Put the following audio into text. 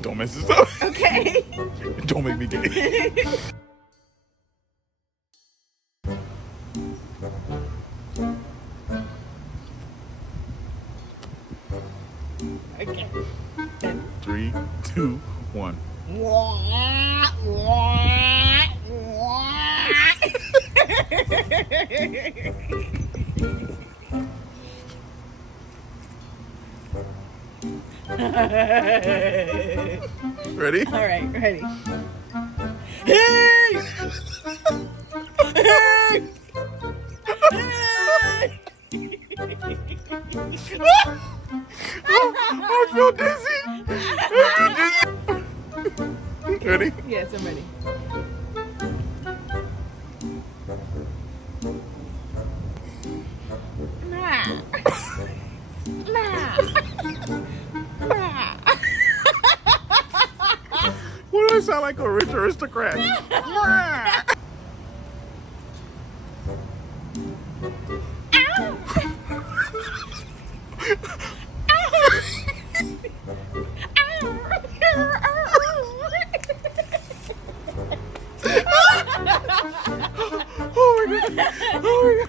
Don't mess this up. Okay. Don't make me gay. Okay. 3, 2, 1. Ready? All right, ready. Hey! Hey! Hey! I feel dizzy. Ready? Yes, I'm ready. Nah. Nah. Nah. What do I sound like, a rich aristocrat? Oh my god! Oh my god!